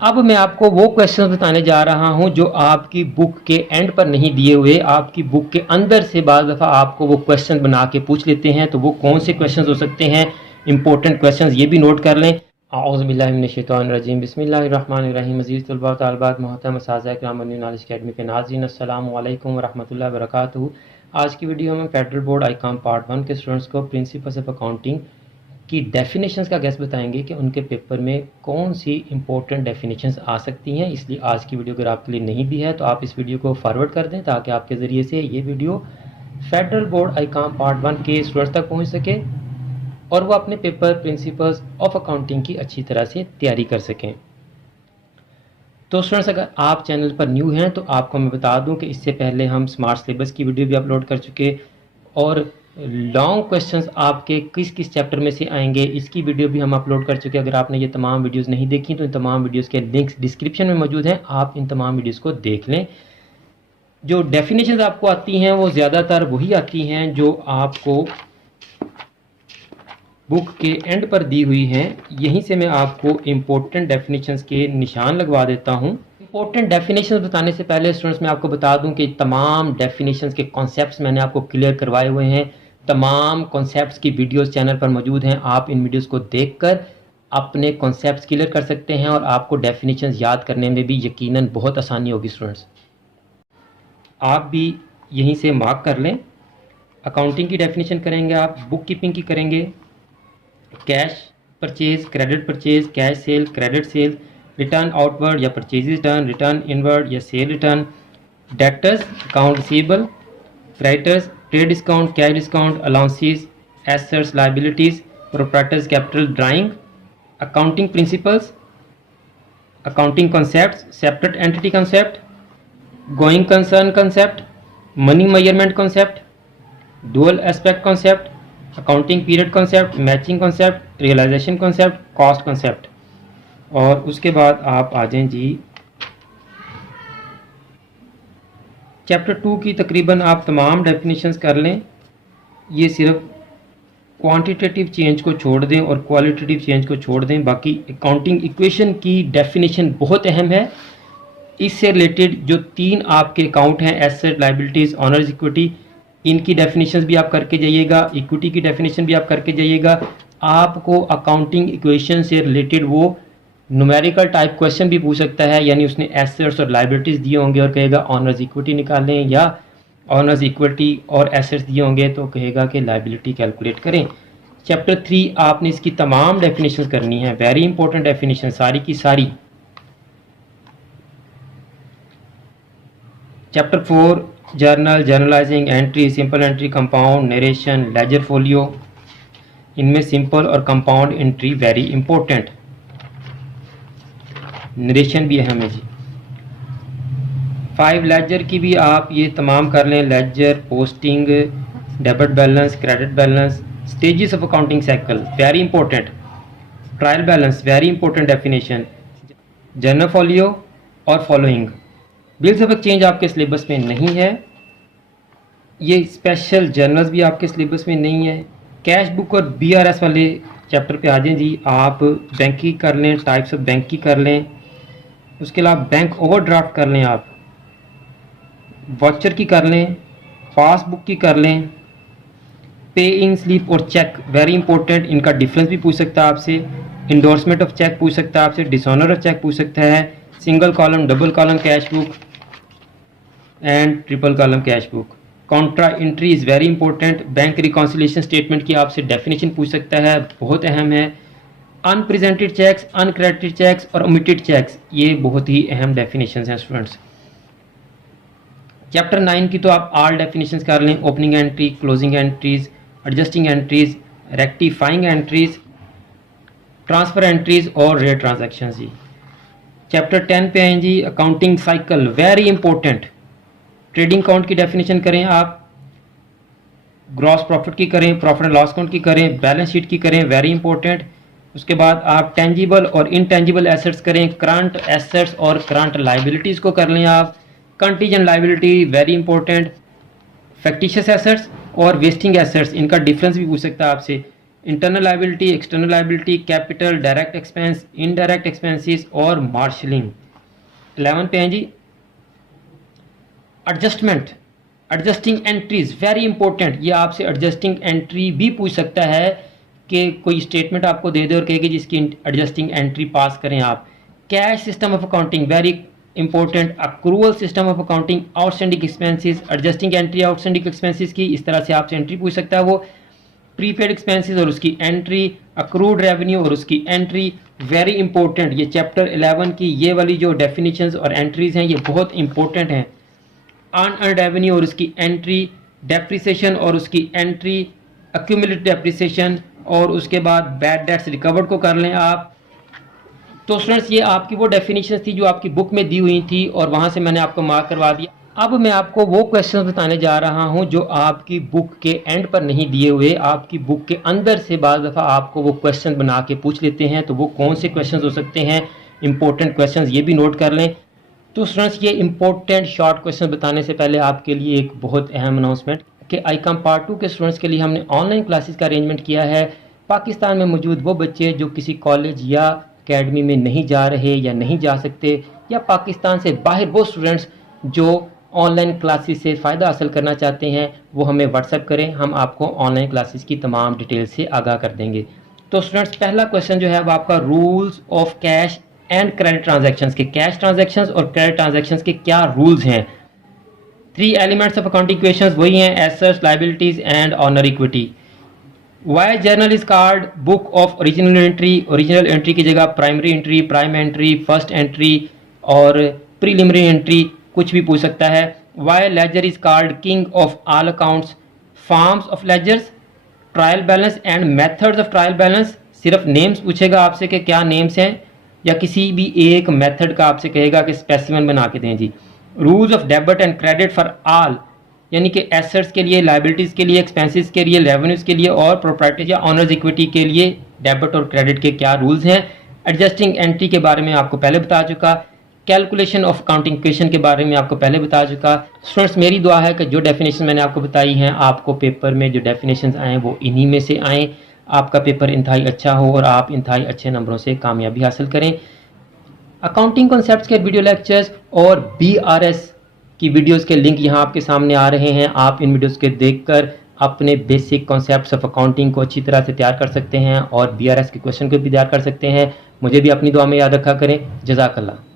अब मैं आपको वो क्वेश्चन बताने जा रहा हूं जो आपकी बुक के एंड पर नहीं दिए हुए, आपकी बुक के अंदर से बाज़ दफ़ा आपको वो क्वेश्चन बना के पूछ लेते हैं। तो वो कौन से क्वेश्चन हो सकते हैं, इंपॉर्टेंट क्वेश्चन, ये भी नोट कर लें। औज़ु बिल्लाहि मिनश्शैतानिर्रजीम, बिस्मिल्लाहिर्रहमानिर्रहीम। अज़ीज़ तलबा व तालिबात, मोहतरम असातिज़ा किराम, न्यू नॉलेज अकेडमी के नाज़रीन, अस्सलामु अलैकुम व रहमतुल्लाहि व बरकातुहू। आज की वीडियो में फेडरल बोर्ड आईकॉम पार्ट 1 के स्टूडेंट्स को प्रिंसिपल्स ऑफ अकाउंटिंग की डेफिनेशंस का गेस बताएंगे कि उनके पेपर में कौन सी इंपॉर्टेंट डेफिनेशंस आ सकती हैं। इसलिए आज की वीडियो अगर आपके लिए नहीं भी है तो आप इस वीडियो को फॉरवर्ड कर दें ताकि आपके ज़रिए से ये video federal board Icom part 1 के स्टूडेंट्स तक पहुंच सके और वो अपने पेपर प्रिंसिपल्स ऑफ अकाउंटिंग की अच्छी तरह से तैयारी कर सकें। तो स्टूडेंट्स, अगर आप चैनल पर न्यू हैं तो आपको मैं बता दूं कि इससे पहले हम स्मार्ट सिलेबस की वीडियो भी अपलोड कर चुके और लॉन्ग क्वेश्चंस आपके किस किस चैप्टर में से आएंगे इसकी वीडियो भी हम अपलोड कर चुके हैं। अगर आपने ये तमाम वीडियोस नहीं देखी तो इन तमाम वीडियोस के लिंक्स डिस्क्रिप्शन में मौजूद हैं, आप इन तमाम वीडियोस को देख लें। जो डेफिनेशंस आपको आती हैं वो ज़्यादातर वही आती हैं जो आपको बुक के एंड पर दी हुई हैं। यहीं से मैं आपको इम्पोर्टेंट डेफिनेशंस के निशान लगवा देता हूँ। इम्पोर्टेंट डेफिनेशंस बताने से पहले स्टूडेंट्स मैं आपको बता दूं कि तमाम डेफिनेशंस के कॉन्सेप्ट्स मैंने आपको क्लियर करवाए हुए हैं। तमाम कॉन्सेप्ट्स की वीडियोस चैनल पर मौजूद हैं, आप इन वीडियोस को देखकर अपने कॉन्सेप्ट्स क्लियर कर सकते हैं और आपको डेफिनेशंस याद करने में भी यकीनन बहुत आसानी होगी। स्टूडेंट्स, आप भी यहीं से मार्क कर लें। अकाउंटिंग की डेफिनेशन करेंगे आप, बुक कीपिंग की करेंगे, cash purchase, credit purchase, cash sale, credit sale, return outward या परचेज रिटर्न, रिटर्न इनवर्ड या sale return, debtors, account receivable, creditors, trade discount, cash discount, allowances, assets, liabilities, proprietors capital drawing, accounting principles, accounting concepts, separate entity concept, going concern concept, money measurement concept, dual aspect concept, accounting period concept, matching concept, realisation concept, cost concept. और उसके बाद आप आ जाएं जी chapter 2 की तकरीबन आप तमाम definitions कर लें। ये सिर्फ क्वांटिटेटिव चेंज को छोड़ दें और क्वालिटेटिव चेंज को छोड़ दें। बाकी अकाउंटिंग इक्वेशन की डेफिनेशन बहुत अहम है। इससे रिलेटेड जो 3 आपके अकाउंट हैं, एसेट, लायबिलिटीज़, ऑनर्स, इक्विटी, इनकी डेफिनेशंस भी आप करके जाइएगा, इक्विटी की डेफिनेशन भी आप करके जाइएगा। आपको अकाउंटिंग इक्वेशन से रिलेटेड वो न्यूमेरिकल टाइप क्वेश्चन भी पूछ सकता है, यानी उसने एसेट्स और लायबिलिटीज़ दिए होंगे और कहेगा ऑनर्स इक्विटी निकालें, या ऑनर्स इक्विटी और एसेट्स दिए होंगे तो कहेगा कि लायबिलिटी कैलकुलेट करें। चैप्टर 3 आपने इसकी तमाम डेफिनेशन करनी है, वेरी इंपॉर्टेंट डेफिनेशन सारी की सारी। Chapter 4 journal, journalising, entry, simple entry, compound, narration, ledger folio, इनमें सिंपल और compound entry very important, narration भी अहम है जी। 5 लेजर की भी आप ये तमाम कर लें, ledger, posting, debit balance, credit balance, stages of accounting cycle very important, trial balance very important definition, journal folio और फॉलोइंग। बिल्स ऑफ एक्सचेंज आपके सिलेबस में नहीं है, ये स्पेशल जर्नल्स भी आपके सिलेबस में नहीं है। कैश बुक और BRS वाले चैप्टर पे आ जाएं जी। आप बैंक की कर लें, टाइप्स ऑफ बैंक की कर लें, उसके अलावा बैंक ओवरड्राफ्ट कर लें, आप वाचर की कर लें, पासबुक की कर लें, पे इन स्लिप और चेक वेरी इंपॉर्टेंट, इनका डिफरेंस भी पूछ सकता है आपसे, इंडोर्समेंट ऑफ चेक पूछ सकता है आपसे, डिसऑनर ऑफ चेक पूछ सकता है, single column, double column cash book and triple column cash book. Contra entry is very important, bank reconciliation statement की आपसे डेफिनेशन पूछ सकता है, बहुत अहम है। अनप्रेजेंटेड चेक्स, अनक्रेडिटेड चेक्स और ओमिटेड चेक्स, ये बहुत ही अहम डेफिनेशंस हैं स्टूडेंट्स। चैप्टर 9 की तो आप ऑल डेफिनेशंस कर लें, opening entry, closing entries, adjusting entries, rectifying entries, transfer entries और रेयर ट्रांजैक्शन जी। चैप्टर 10 पे आए जी, accounting cycle very important. Trading account की डेफिनेशन करें आप, ग्रॉस प्रॉफिट की करें, प्रॉफिट एंड लॉस अकाउंट की करें, बैलेंस शीट की करें, वेरी इंपॉर्टेंट। उसके बाद आप टेंजिबल और इनटेंजिबल एसेट्स करें, करंट एसेट्स और करंट लाइबिलिटीज़ को कर लें आप, contingent liability very important, fictitious assets और वेस्टिंग एसेट्स, इनका डिफरेंस भी पूछ सकता है आपसे। Internal liability, external liability, capital, direct expense, indirect expenses और मार्शलिंग। 11 पे हैं जी adjustment, adjusting entries, very important. ये आपसे एडजस्टिंग एंट्री भी पूछ सकता है कि कोई स्टेटमेंट आपको दे दे और कहे कि जिसकी एडजस्टिंग एंट्री पास करें आप। Cash system of accounting, very important. Accrual system of accounting, outstanding expenses, adjusting entry outstanding expenses की, इस तरह से आपसे एंट्री पूछ सकता है वो। प्रीपेड एक्सपेंसेस और उसकी एंट्री, अक्रूड रेवेन्यू और उसकी एंट्री, वेरी इंपॉर्टेंट। ये चैप्टर 11 की ये वाली जो डेफिनेशंस और एंट्रीज हैं ये बहुत इंपॉर्टेंट हैं। अनअर्न्ड रेवेन्यू और उसकी एंट्री, डेप्रिसिएशन और उसकी एंट्री, एक्यूमुलेटेड डेप्रिसिएशन और उसके बाद बैड डेट्स रिकवर्ड को कर लें आप। तो स्टूडेंट्स ये आपकी वो डेफिनेशन थी जो आपकी बुक में दी हुई थी और वहाँ से मैंने आपको मार्क करवा दिया। अब मैं आपको वो क्वेश्चन बताने जा रहा हूँ जो आपकी बुक के एंड पर नहीं दिए हुए, आपकी बुक के अंदर से बाज़ दफ़ा आपको वो क्वेश्चन बना के पूछ लेते हैं। तो वो कौन से क्वेश्चन हो सकते हैं, इंपॉर्टेंट क्वेश्चन, ये भी नोट कर लें। तो स्टूडेंट्स ये इंपॉर्टेंट शॉर्ट क्वेश्चन बताने से पहले आपके लिए एक बहुत अहम अनाउंसमेंट कि आईकॉम पार्ट 2 के स्टूडेंट्स के लिए हमने ऑनलाइन क्लासेस का अरेंजमेंट किया है। पाकिस्तान में मौजूद वो बच्चे जो किसी कॉलेज या अकेडमी में नहीं जा रहे या नहीं जा सकते, या पाकिस्तान से बाहर वो स्टूडेंट्स जो ऑनलाइन क्लासेस से फ़ायदा हासिल करना चाहते हैं, वो हमें व्हाट्सएप करें, हम आपको ऑनलाइन क्लासेस की तमाम डिटेल से आगाह कर देंगे। तो स्टूडेंट्स पहला क्वेश्चन जो है वो आपका rules of cash and credit transactions के, कैश ट्रांजैक्शंस और क्रेडिट ट्रांजैक्शंस के क्या रूल्स हैं। 3 एलिमेंट्स ऑफ अकाउंटिंग इक्वेशंस वही हैं, assets, liabilities and owner equity. Why journal is called book of original entry, original entry की जगह primary entry, prime entry, first entry और प्रीलिमिनरी एंट्री कुछ भी पूछ सकता है। Why ledger is called king of all accounts, forms of ledgers, trial balance and methods of trial balance. सिर्फ names पूछेगा आपसे कि क्या नेम्स हैं, या किसी भी एक मेथड का आपसे कहेगा कि स्पेसिमेन बना के दें जी। Rules of debit and credit for all, यानी कि एसेट्स के लिए, लायबिलिटीज़ के लिए, एक्सपेंसेस के लिए, रेवेन्यूज़ के लिए और प्रॉपर्टी या ऑनर्स इक्विटी के लिए डेबिट और क्रेडिट के क्या रूल्स हैं। एडजस्टिंग एंट्री के बारे में आपको पहले बता चुका। कैलकुलेशन ऑफ अकाउंटिंग इक्वेशन के बारे में आपको पहले बता चुका। स्टूडेंट्स मेरी दुआ है कि जो डेफिनेशन मैंने आपको बताई हैं, आपको पेपर में जो डेफिनेशन आएँ वो इन्हीं में से आएँ, आपका पेपर इंतहाई अच्छा हो और आप इंतहाई अच्छे नंबरों से कामयाबी हासिल करें। अकाउंटिंग कॉन्सेप्ट्स के वीडियो लेक्चर्स और BRS की वीडियोस के लिंक यहाँ आपके सामने आ रहे हैं। आप इन वीडियोस के देखकर अपने बेसिक कॉन्सेप्ट्स ऑफ अकाउंटिंग को अच्छी तरह से तैयार कर सकते हैं और BRS के क्वेश्चन को भी तैयार कर सकते हैं। मुझे भी अपनी दुआ में याद रखा करें। जज़ाकल्लाह।